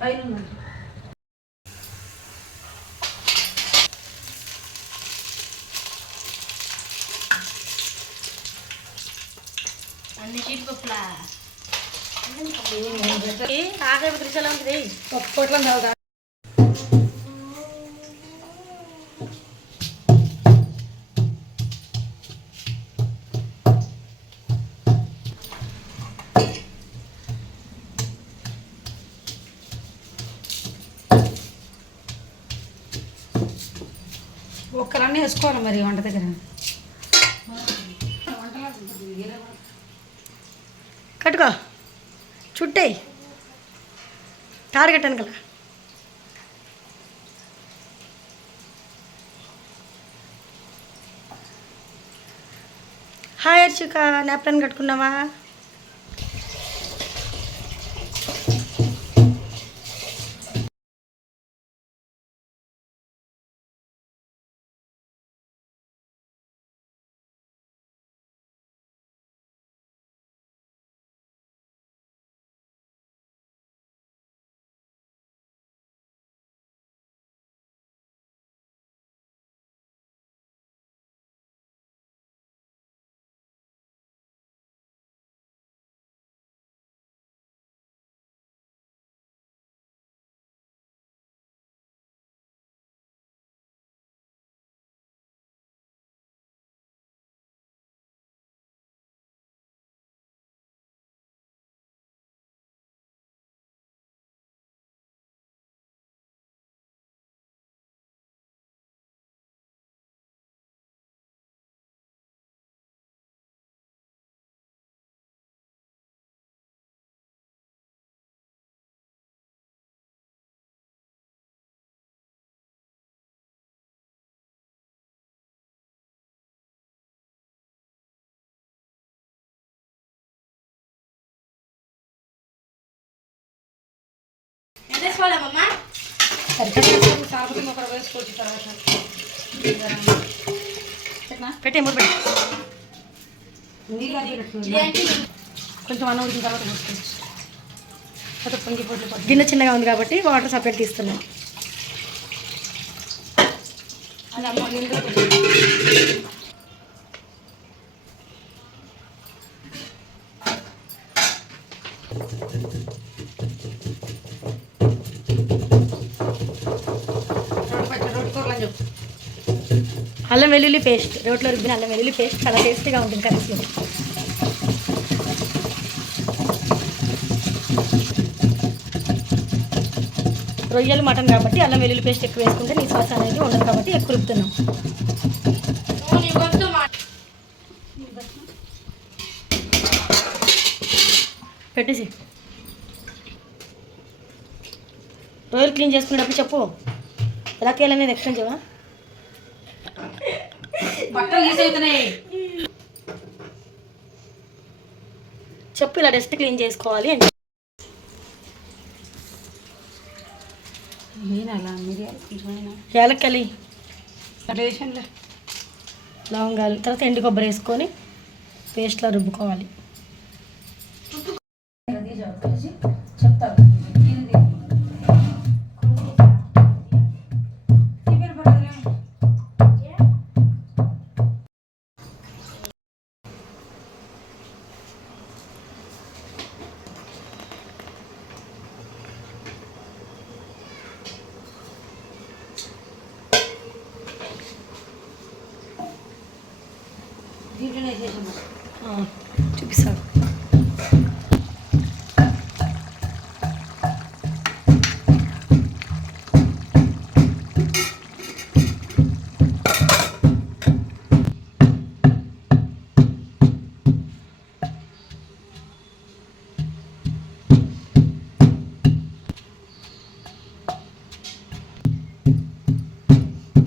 పైన. అన్ని జీడిపప్పులా? త్రిశలం ఉంది ఒక పొట్లం చదువుతా ఒక్కరన్నీ వేసుకోవాలి మరి వంట దగ్గర. కట్టుకో. చుట్టే టార్గెట్ అనగల హాయ్ అర్చిక నాప్టన్ కట్టుకున్నావా? వేసుకోవాలమ్మా సాగుతుంది ఒకరు వేసుకోవచ్చు తర్వాత పెట్టే మూడు పెట్టి. కొంచెం అన్నం ఉడికిన తర్వాత పొంగిపోట్లు గిన్నె చిన్నగా ఉంది కాబట్టి వాటర్ సపరేట్ తీస్తున్నాం అది అమ్మ అల్లం వెల్లుల్లి పేస్ట్. రోట్లో రుబ్బిన అల్లం వెల్లుల్లి పేస్ట్ చాలా టేస్టీగా ఉంటుంది కర్రీస్లో. రొయ్యలు మటన్ కాబట్టి అల్లం వెల్లుల్లి పేస్ట్ ఎక్కువ వేసుకుంటే నీ శ్వాస అనేది ఉండదు కాబట్టి ఎక్కువ రుబ్బుతున్నాం. పెట్టేసి. రొయ్యలు క్లీన్ చేసుకునేటప్పుడు చెప్పు. ఎలా చేయాలనేది ఎక్స్ప్లెయిన్ చేయవా? బట్టలు తీసవుతున్నాయి చెప్పు ఇలా డస్ట్ క్లీన్ చేసుకోవాలి అని. వేసానులే లవంగాలు తర్వాత ఎండు కొబ్బరి వేసుకొని పేస్ట్లో రుబ్బుకోవాలి. చూపిస్తాను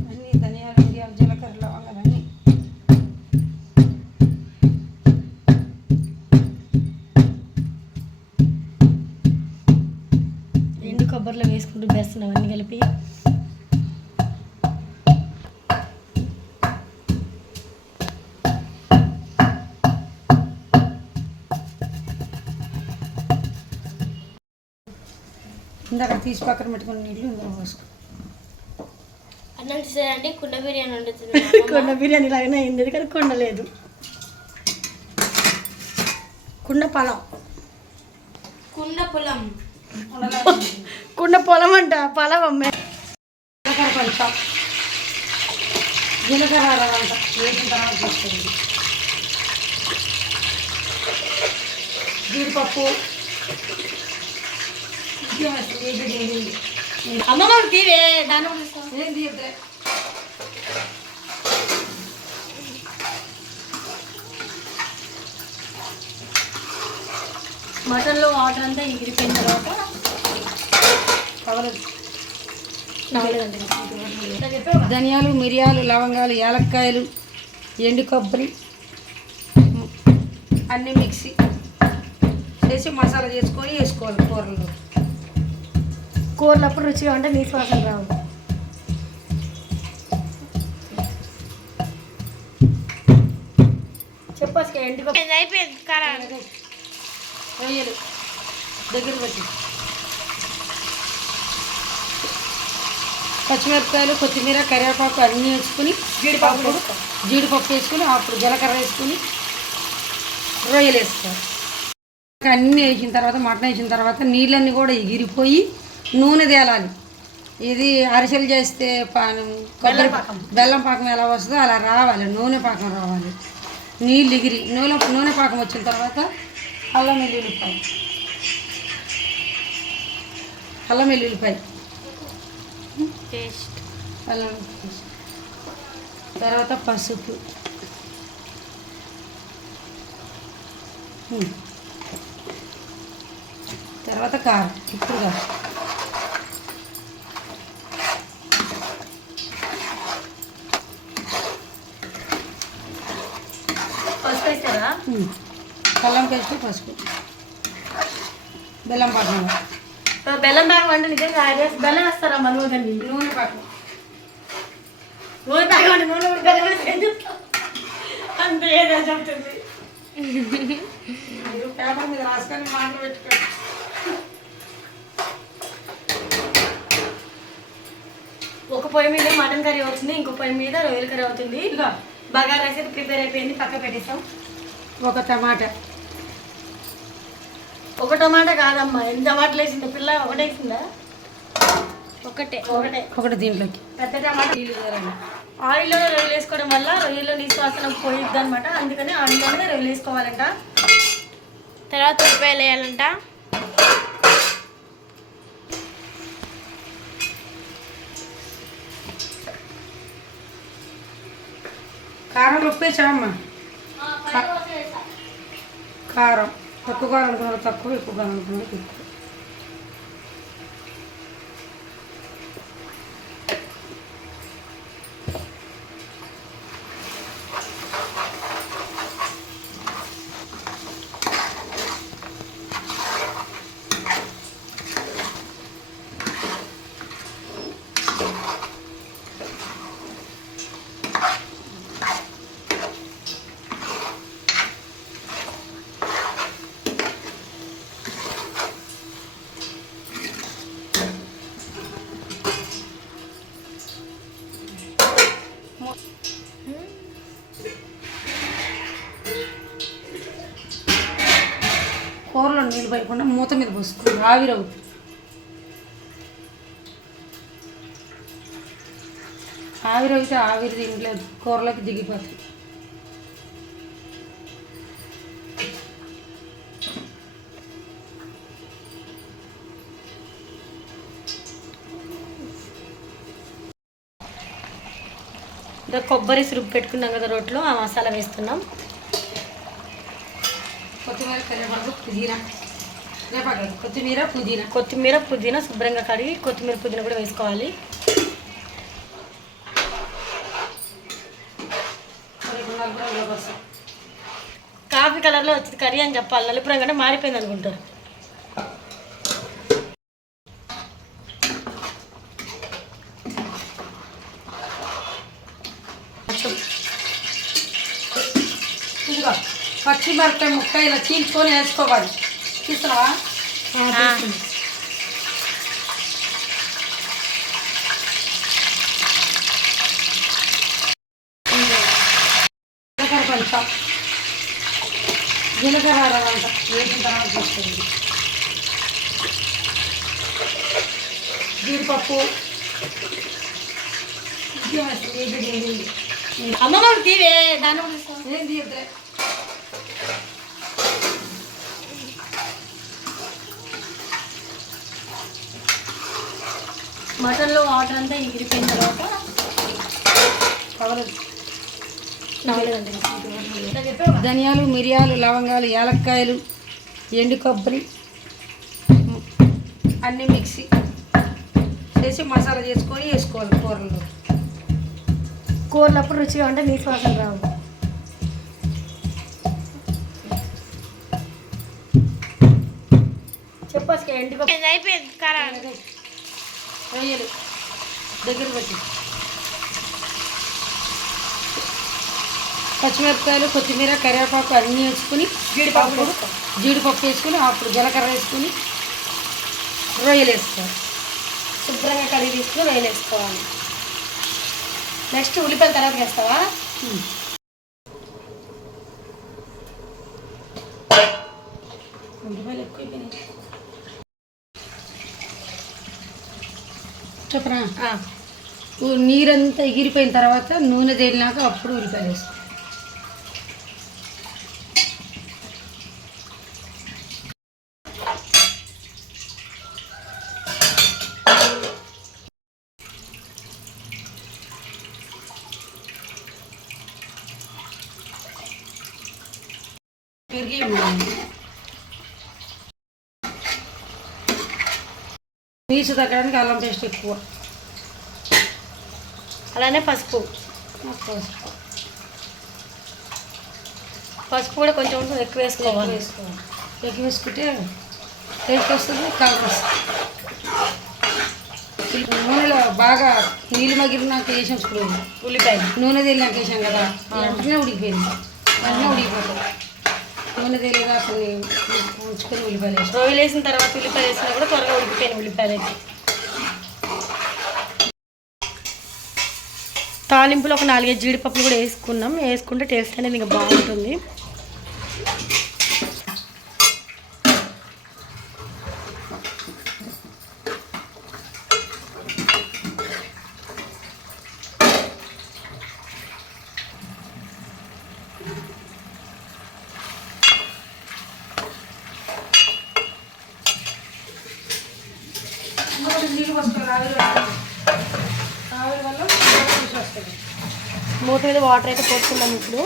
అన్ని ధనియాలు మిరియాలు ఇందాక తీసి పక్కన పెట్టుకుని నీళ్ళు ఇందులో పోసుకో. అన్నం తీసేదండి కుండ బిర్యానీ అమ్మమ్మ. కొండ బిర్యానీ లాగానే అయింది కానీ కొండ లేదు? కుండ పొలం. కుండ పొలం. కుండ పొలం అంట పొలం అమ్మే. జీలకర్ర కొంచెం. జీలకర్ర వేసిన తర్వాత తీసుకోండి జీడిపప్పు ఇంకేం వేస్తుంది? వేసేది ఏం లేదు. అమ్మమ్మ తీరే దాని ఏం తీయద్దులే. మటన్లో వాటర్ అంతా ఎగిరిపోయిన తర్వాత పగలదు. ధనియాలు మిరియాలు లవంగాలు యాలక్కాయలు ఎండు కొబ్బరి అన్నీ మిక్సీ చేసి మసాలా చేసుకొని కూరలప్పుడు రుచిగా ఉంటే నీసు వాసన రావు చెప్పచ్చు ఎండుకో ఇది అయిపోయింది. కారా రొయ్యలు. దగ్గర పెట్టి. పచ్చిమిరపకాయలు కొత్తిమీర కరివేపాకు అన్నీ వేసుకుని జీడిపప్పు. జీడిపప్పు వేసుకుని అప్పుడు జీలకర్ర వేసుకుని రొయ్యలు వేసుకోవాలి అన్నీ వేసిన తర్వాత మటన్ వేసిన తర్వాత నీళ్ళన్నీ కూడా ఎగిరిపోయి నూనె తేలాలి. ఇది అరిసెలు చేస్తే కొబ్బరి బెల్లం పాకం. ఎలా వస్తుందో అలా రావాలి. నూనె పాకం రావాలి. నీళ్ళు ఎగిరి నూనె నూనె పాకం వచ్చిన తర్వాత అల్లం వెల్లుల్లిపాయ. అల్లం వెల్లుల్లిపాయ. టేస్ట్ అల్లం. తర్వాత పసుపు. తర్వాత కారం. ఇప్పుడు కాదు పసుపు అల్లం పేస్ట్ పసుపు. బెల్లం పాకం. బెల్లం పాకం అంటే నిజంగా బెల్లం వేస్తారా మనోదండి నూనె పాకం. నూనె పాకం అంటే నూనె? అంతే ఏదో చెప్తుంది. మీరు పేపర్ మీద రాసుకొని మాటలు పెట్టుకోండి. ఒక పొయ్యి మీద మటన్ కర్రీ అవుతుంది ఇంకో పొయ్యి మీద రొయ్యల కర్రీ అవుతుంది. బగారా రైస్ అయితే ప్రిపేర్ అయిపోయింది పక్క పెట్టేస్తాం. ఒక టమాటా. ఒక టమాటా కాదమ్మా ఎన్ని టమాటాలు వేసింది పిల్ల ఒకటే వేసిందా? ఒకటే. ఒకటే. ఒకటి దీంట్లోకి. పెద్ద టమాటా. ఆయిల్లో రొయ్యలు వేసుకోవడం వల్ల రొయ్యల్లో నీసు వాసన పోయిద్ది అనమాట అందుకని ఆయిల్లోనే రొయ్యలు వేసుకోవాలంట. తర్వాత ఉల్లిపాయలు వేయాలంట. కారం ఉప్పు వేసామమ్మా కారం తక్కువ కారం అనుకున్నారు తక్కువ ఎక్కువ కారం అనుకున్నారు ఎక్కువ పోయకుండా మూత మీద పోసుకోండి ఆవిరవుతుంది ఆవిరైతే ఆవిరి దీంట్లో కూరలోకి దిగిపోతుంది ఇంకా కొబ్బరి సురుపు పెట్టుకున్నాం కదా రోట్లో ఆ మసాలా వేస్తున్నాం. కొత్తిమీర కరివేపాకు పుదీనా. కొత్తిమీర పుదీనా. కొత్తిమీర పుదీనా శుభ్రంగా కడిగి కొత్తిమీర పుదీనా కూడా వేసుకోవాలి. కాఫీ కలర్లో వచ్చింది కర్రీ అని చెప్పాలి. నలుపు రంగు అంటే మారిపోయింది అనుకుంటారు. పచ్చిమిరపకాయ ముక్క ఇలా చీల్చుకొని వేసుకోవాలి. తీస్తున్నావా? కొంచెం జీలకర్ర రవ్వంట వేసిన తర్వాత తీసుకోండి. జీడిపప్పు. అమ్మ తీరే దాని ఏం తీయద్దు మటన్లో వాటర్ అంతా ఎగిరిపోయిన తర్వాత ధనియాలు మిరియాలు లవంగాలు యాలక్కాయలు ఎండు కొబ్బరి అన్నీ మిక్సీ చేసి మసాలా చేసుకొని వేసుకోవాలి కూరల్లో. కూరలప్పుడు రుచిగా ఉంటే నీసు వాసన రావు. చెప్పచ్చు ఎండుకో అయిపోయింది కారం రొయ్యలు. దగ్గర పెట్టి. పచ్చిమిరపకాయలు కొత్తిమీర కరివేపాకు అన్నీ వేసుకుని జీడిపప్పు. జీడిపప్పు వేసుకుని అప్పుడు జీలకర్ర వేసుకుని రొయ్యలు వేసుకోవాలి శుభ్రంగా కడిగి తీసుకుని వేలు వేసుకోవాలి. నెక్స్ట్ ఉల్లిపాయల తర్వాత వేస్తావా ఉల్లిపాయలు ఎక్కువైపోయినాయి చెప్పరా? నీరంతా ఎగిరిపోయిన తర్వాత నూనె తేలినాక అప్పుడు ఉల్లిపాయలు వేసుకో. నీసు తగ్గడానికి అల్లం పేస్ట్ ఎక్కువ. అలానే పసుపు. పసుపు. పసుపు కూడా కొంచెం ఎక్కువ వేసుకోవాలి. వేసుకోవాలి. ఎక్కువ వేసుకుంటే టేస్ట్ వస్తుంది కలర్ వస్తుంది. నూనెలో బాగా నీళ్ళు మగిలినాక వేసాం ఇప్పుడు ఉల్లిపాయలు నూనె తేలినాక వేసాం కదా వెంటనే ఉడికిపోయింది. వెంటనే ఉడికిపోతుంది. నూనె తేలిగా అప్పుడు వేసుకొని ఉల్లిపాయలు వేసాం రొయ్యలు వేసిన తర్వాత ఉల్లిపాయలు వేసినా కూడా త్వరగా ఉడికిపోయిన ఉల్లిపాయలు అయితే. తాలింపులో ఒక నాలుగైదు జీడిపప్పులు కూడా వేసుకున్నాం. వేసుకుంటే టేస్ట్ అనేది ఇంకా బాగుంటుంది. ఇంకొకటి నీళ్ళు వస్తుంది ఆవిరి ఆవిరి వల్ల వస్తుంది. మూత మీద వాటర్ అయితే పోతున్నాం ఇప్పుడు.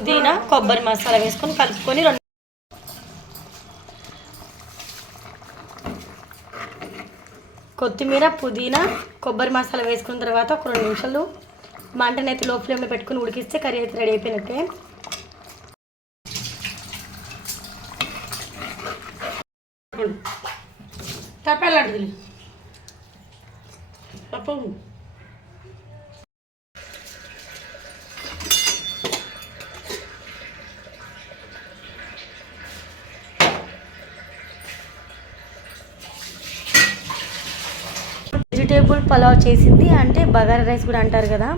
పుదీనా కొబ్బరి మసాలా వేసుకొని కలుపుకొని రెండు కొత్తిమీర పుదీనా కొబ్బరి మసాలా వేసుకున్న తర్వాత ఒక రెండు నిమిషాలు మంటనైతే లో ఫ్లేమ్లో పెట్టుకుని ఉడికిస్తే కర్రీ అయితే రెడీ అయిపోయినట్టే. తప్పాలంటది. పప్పు వెజిటేబుల్ పలావ్ చేసింది అంటే బగారా రైస్ కూడా అంటారు కదా.